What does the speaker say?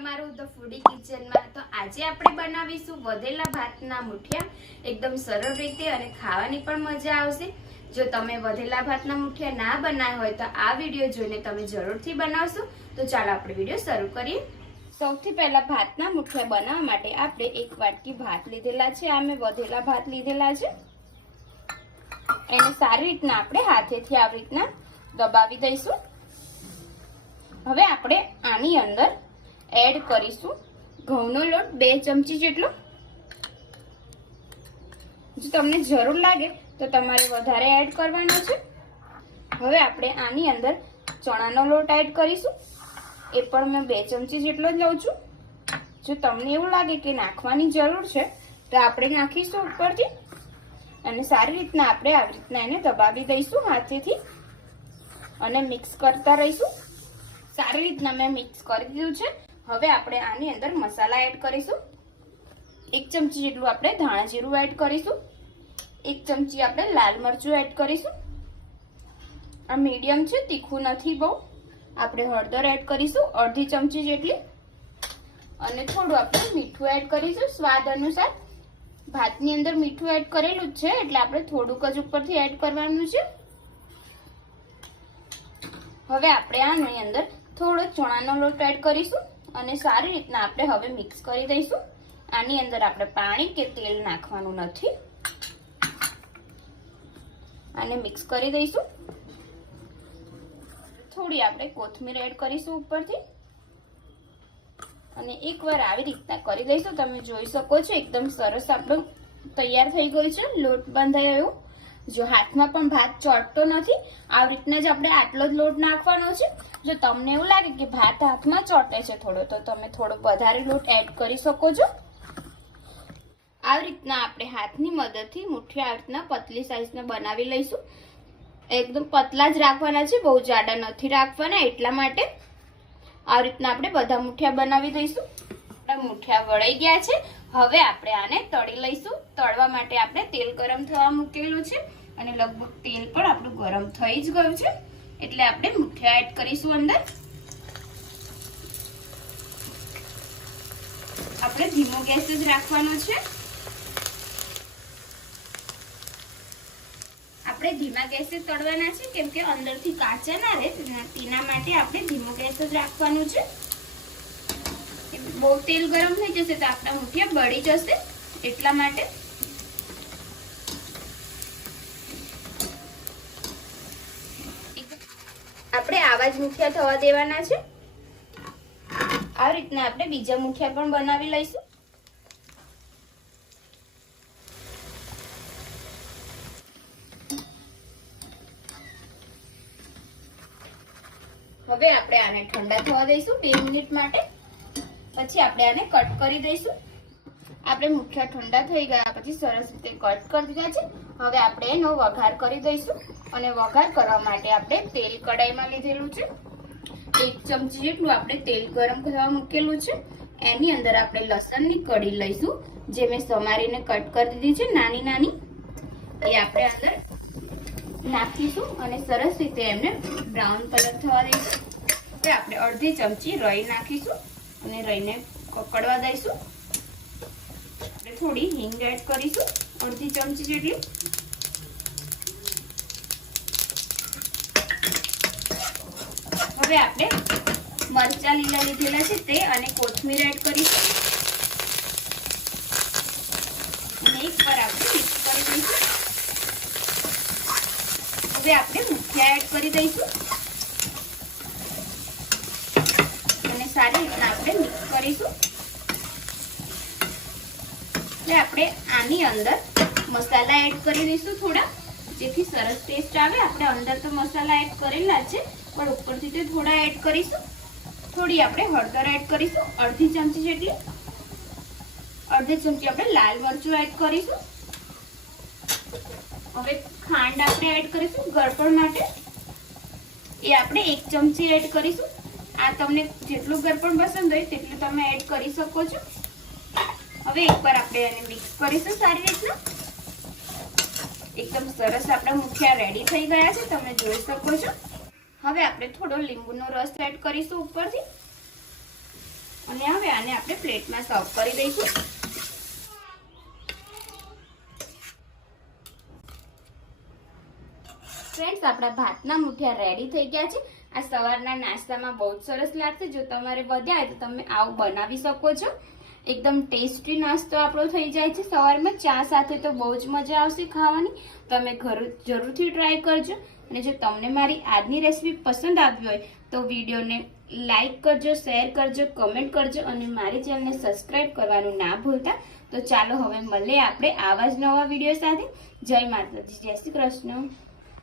તમારું ધ ફૂડી કિચનમાં। તો આજે આપણે બનાવીશું વધેલા ભાતના મુઠિયા એકદમ સરળ રીતે અને ખાવાની પણ મજા આવશે। જો તમે વધેલા ભાતના મુઠિયા ના બનાવ્યા હોય તો આ વિડિયો જોઈને તમે જરૂરથી બનાવશો। તો ચાલો આપણે વિડિયો શરૂ કરીએ। સૌથી પહેલા ભાતના મુઠિયા બનાવવા માટે આપણે એક વાટકી ભાત લીધેલા છે। આ મેં વધેલા ભાત લીધેલા છે। એને સારી રીતના આપણે હાથેથી આવી રીતના દબાવી દઈશું। હવે આપણે આની અંદર એડ કરીશું ઘઉંનો લોટ 2 ચમચી જેટલો। જો તમને જરૂર લાગે તો તમારે વધારે એડ કરવાનો છે। હવે આપણે આની અંદર ચણાનો લોટ એડ કરીશું। એ પણ મેં 2 ચમચી જેટલો જ લઉં છું। જો તમને એવું લાગે કે નાખવાની જરૂર છે તો આપણે નાખીશું ઉપરથી અને સારી રીતના આપણે આવી રીતના એને દબાવી દઈશું હાથેથી અને મિક્સ કરતા રહીશું। સારી રીતના મેં મિક્સ કરી દીધું છે। હવે આપણે આની અંદર મસાલા એડ કરીશું। 1 ચમચી જેટલું આપણે ધાણા જીરું એડ કરીશું। 1 ચમચી આપણે લાલ મરચું એડ કરીશું। આ મીડિયમ છે, તીખું નથી બહુ। આપણે હળદર એડ કરીશું 1/2 ચમચી જેટલી અને થોડું આપણે મીઠું એડ કરીશું સ્વાદ અનુસાર। ભાતની અંદર મીઠું એડ કરેલું જ છે એટલે આપણે થોડુંક જ ઉપરથી એડ કરવાનું છે। હવે આપણે આની અંદર થોડો ચણાનો લોટ એડ કરીશું અને સારી રીતના આપણે હવે મિક્સ કરી દઈશું। આની અંદર આપણે પાણી કે તેલ નાખવાનું નથી। આને મિક્સ કરી દઈશું। થોડી આપણે કોથમીર એડ કરીશું ઉપરથી અને એકવાર આવી રીતના કરી દઈશું। તમે જોઈ શકો છો એકદમ સરસ આપણું તૈયાર થઈ ગયું છે, લોટ બંધાયો એવો। જો હાથમાં પણ ભાત ચોટતો નથી, આવી રીતના જ આપણે આટલો જ લોટ નાખવાનો છે। જો તમને એવું લાગે કે ભાત હાથમાં ચોટે છે થોડો તો તમે થોડો વધારે લોટ એડ કરી શકો છો। આવી રીતના આપણે હાથની મદદથી મુઠ્ઠી આવી રીતના પતલી સાઈઝના બનાવી લઈશું। એકદમ પતલા જ રાખવાના છે, બહુ જાડા નથી રાખવાના, એટલા માટે આવી રીતના આપણે બધા મુઠિયા બનાવી દઈશું। આપણા મુઠિયા વળાઈ ગયા છે। હવે આપણે આને તળી લઈશું। તળવા માટે આપણે તેલ ગરમ થવા મૂકેલું છે અને લગભગ તેલ પણ આપણું ગરમ થઈ જ ગયું છે એટલે આપણે મુઠિયા એડ કરીશું અંદર। આપણે ધીમો ગેસ જ રાખવાનો છે। આપણે ધીમા ગેસે તળવાના છે કેમ કે અંદરથી કાચા ના રહે, તેના માટે આપણે ધીમો ગેસ જ રાખવાનું છે। બહુ તેલ ગરમ થઈ જશે તો આપણા મુઠિયા બળી જશે, એટલા માટે આપણે આવા જ મુઠિયા થવા દેવાના છે। આ રીતના આપણે બીજા મુઠિયા પણ બનાવી લઈશું। હવે આપણે આને ઠંડા થવા દઈશું 2 મિનિટ માટે, પછી આપણે આને કટ કરી દઈશું। આપણે મુઠિયા ઠંડા થઈ ગયા પછી સરસ રીતે કટ કરી દીધા છે। હવે આપણે એનો વઘાર કરી દઈશું અને વઘાર કરવા માટે આપણે તેલ કડાઈમાં લીધેલું છે। 1 ચમચી જેટલું આપણે તેલ ગરમ થવા મૂકેલું છે। એની અંદર આપણે લસણની કળી લઈશું જે મેં સમારીને કટ કરી દીધી છે નાની નાની, એ આપણે અંદર નાખીશું અને સરસ રીતે એમને બ્રાઉન કલર થવા દઈશું। હવે આપણે 1/2 ચમચી રાઈ નાખીશું અને રાઈને કકડવા દઈશું। આપણે થોડી હિંગ એડ કરીશું 1/2 ચમચી જેટલી। હવે આપણે મરચા લીલા લીધેલા છે તે અને કોથમીર એડ કરીશું અને એકવાર આપણે મિક્સ કરી દઈશું। હવે આપણે મુઠિયા એડ કરી દઈશું અને સારી રીતના આપણે મિક્સ કરીશું। એટલે આપણે આની અંદર મસાલા એડ કરી દઈશું થોડા, જેથી સરસ ટેસ્ટ આવે। આપણે અંદર તો મસાલા એડ કરેલા છે પણ ઉપરથી તે થોડા એડ કરીશું। થોડી આપણે હળદર એડ કરીશું 1/2 ચમચી જેટલી। 1/2 ચમચી આપણે લાલ મરચું એડ કરીશું। હવે ખાંડ આપણે એડ કરીશું ગળપણ માટે, એ આપણે 1 ચમચી એડ કરીશું। આ તમને જેટલું ગળપણ પસંદ હોય તેટલું તમે એડ કરી શકો છો। હવે એકવાર આપણે એને મિક્સ કરીશું સારી રીતના। એકદમ સરસ આપણા મુઠિયા રેડી થઈ ગયા છે, તમે જોઈ શકો છો। હવે આપણે થોડો લીંબુનો રસ એડ કરીશું ઉપરથી અને હવે આને આપણે પ્લેટમાં સર્વ કરી દઈશું। ફ્રેન્ડ્સ, આપણા ભાતના મુઠિયા રેડી થઈ ગયા છે। આ સવારના નાસ્તામાં બહુ જ સરસ લાગશે। જો તમારે વધ્યા હોય તો તમે આવું બનાવી શકો છો। એકદમ ટેસ્ટી નાસ્તો આપણો થઈ જાય છે સવારમાં। ચા સાથે તો બહુ જ મજા આવશે ખાવાની। તમે જરૂરથી ટ્રાય કરજો। અને જો તમને મારી આજની રેસીપી પસંદ આવી હોય તો વિડીયોને લાઈક કરજો, શેર કરજો, કમેન્ટ કરજો અને મારી ચેનલને સબસ્ક્રાઇબ કરવાનું ના ભૂલતા। તો ચાલો હવે મળીએ આપણે આવા જ નવા વિડીયો સાથે। જય માતાજી, જય શ્રી કૃષ્ણ।